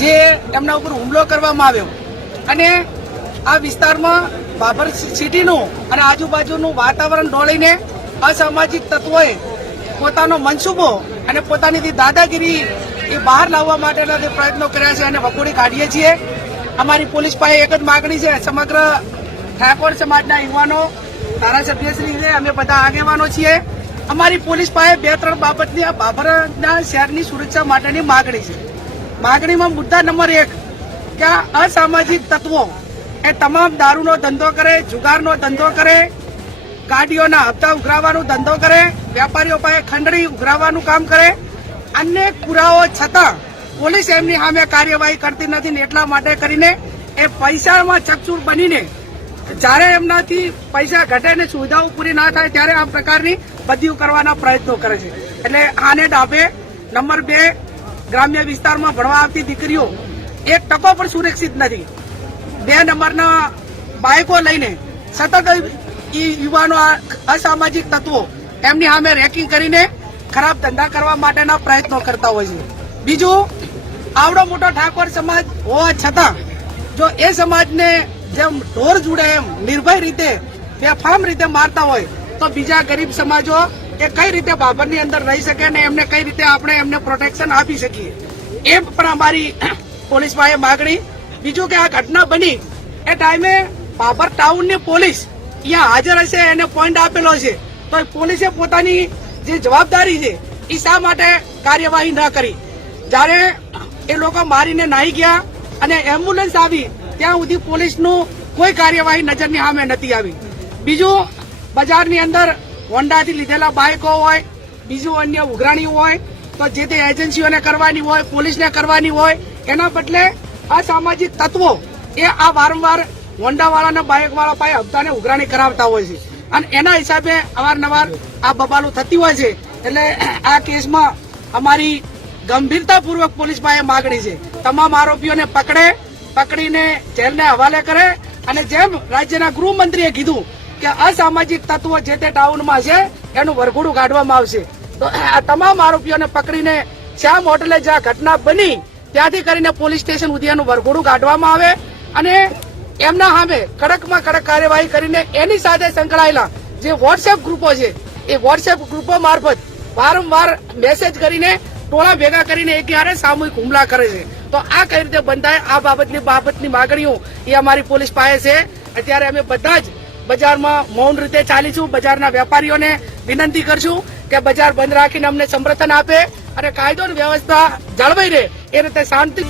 જે એમના ઉપર હુમલો કરવામાં આવ્યો અને આ વિસ્તારમાં બાબર સિટીનું અને આજુબાજુનું વાતાવરણ ઢોળીને અસામાજિક તત્વોએ પોતાનો મનસૂબો અને પોતાની જે દાદાગીરી એ બહાર લાવવા માટેના જે પ્રયત્નો કર્યા છે અને વખોડી કાઢીએ છીએ. અમારી પોલીસ પાસે એક જ માગણી છે, સમગ્ર ઠાકોર સમાજના યુવાનો ધારાસભ્યશ્રી છે, અમે બધા આગેવાનો છીએ. અમારી પોલીસ પાસે 2-3 બાબતની આ બાબરના શહેરની સુરક્ષા માટેની માગણી છે. માગણીમાં મુદ્દા નંબર 1 કે આ અસામાજિક તત્વો એ તમામ દારૂનો ધંધો કરે, જુગારનો ધંધો કરે, ગાડીઓના હપ્તા ઉઘરાવવાનો ધંધો કરે, વેપારીઓ પાસે ખંડણી ઉઘરાવવાનું કામ કરે. અનેક પુરાવો છતાં પોલીસ એમની સામે કાર્યવાહી કરતી નથી ને એટલા માટે કરીને એ પૈસામાં ચકચૂર બનીને જ્યારે એમનાથી પૈસા ઘટે ને સુવિધાઓ પૂરી ના થાય ત્યારે આ પ્રકારની બદલીઓ કરવાના પ્રયત્નો કરે છે. એટલે આને ડાબે નંબર 2 ગ્રામ્ય વિસ્તારમાં ભણવા આવતી દીકરીઓ 1% પણ સુરક્ષિત નથી. 2 નંબરના બાઇકો લઈને સતત યુવાનો અસામાજિક તત્વો એમની સામે રેકિંગ કરીને ખરાબ ધંધા કરવા માટેના પ્રયત્નો કરતા હોય છે. બીજું, આવડો મોટો ઠાકોર સમાજ હોવા છતાં જો એ સમાજને જેમ ઢોર જુડે એમ નિર્ભય રીતે બેફામ રીતે મારતા હોય તો બીજા ગરીબ સમાજો એ કઈ રીતે બાબરની અંદર રહી શકે અને એમને કઈ રીતે આપણે એમને પ્રોટેક્શન આપી શકીએ એ પણ અમારી પોલીસ પાસે માગણી. બીજું કે આ ઘટના બની એ ટાઈમે બાબર ટાઉનની પોલીસ અહીંયા હાજર હશે એને પોઈન્ટ આપેલો છે તો પોલીસે પોતાની જે જવાબદારી છે એ શા માટે કાર્યવાહી ન કરી? જ્યારે એ લોકો મારીને નાહી ગયા અને એમ્બ્યુલન્સ આવી ત્યાં સુધી પોલીસનું કોઈ કાર્યવાહી નજરની સામે નથી આવી. બીજું, બજારની અંદર હોન્ડાથી લીધેલા બાઇકો હોય, બીજું અન્ય ઉઘરાણી હોય તો જે તે એજન્સીઓને કરવાની હોય, પોલીસને કરવાની હોય, એના બદલે અસામાજિક તત્વો એ આ વારંવાર હોન્ડાવાળાના બાઇકવાળા પાસે હપ્તાને ઉઘરાણી કરાવતા હોય છે અને એના હિસાબે અવારનવાર આ બબાલું થતી હોય છે. એટલે આ કેસમાં અમારી ગંભીરતાપૂર્વક પોલીસ પાસે માગણી છે તમામ આરોપીઓને પકડીને જેલને હવાલે કરે અને જેમ રાજ્યના ગૃહમંત્રીએ કીધું કે અસામાજિક તત્વો જે તે ટાઉનમાં છે એનું વરઘોડું કાઢવામાં આવશે. તો આ તમામ આરોપીઓને પકડીને શ્યામ હોટલે જ્યાં ઘટના બની ત્યાંથી કરીને પોલીસ સ્ટેશન સુધી એનું વરઘોડું કાઢવામાં આવે અને એમના સામે કડકમાં કડક કાર્યવાહી કરીને એની સાથે સંકળાયેલા જે વોટ્સએપ ગ્રુપો છે એ વોટ્સએપ ગ્રુપો મારફત વારંવાર મેસેજ કરીને ટોળા ભેગા કરીને એકબીજાને સામૂહિક હુમલા કરે છે. તો આ કઈ રીતે બંધ થાય આ બાબતની માગણીઓ એ અમારી પોલીસ પાસે છે. અત્યારે અમે બધા જ બજારમાં મૌન રીતે ચાલીશું. બજારના વેપારીઓને વિનંતી કરશું કે બજાર બંધ રાખીને અમને સમર્થન આપે અને કાયદો અને વ્યવસ્થા જળવાઈ રહે એ રીતે શાંતિ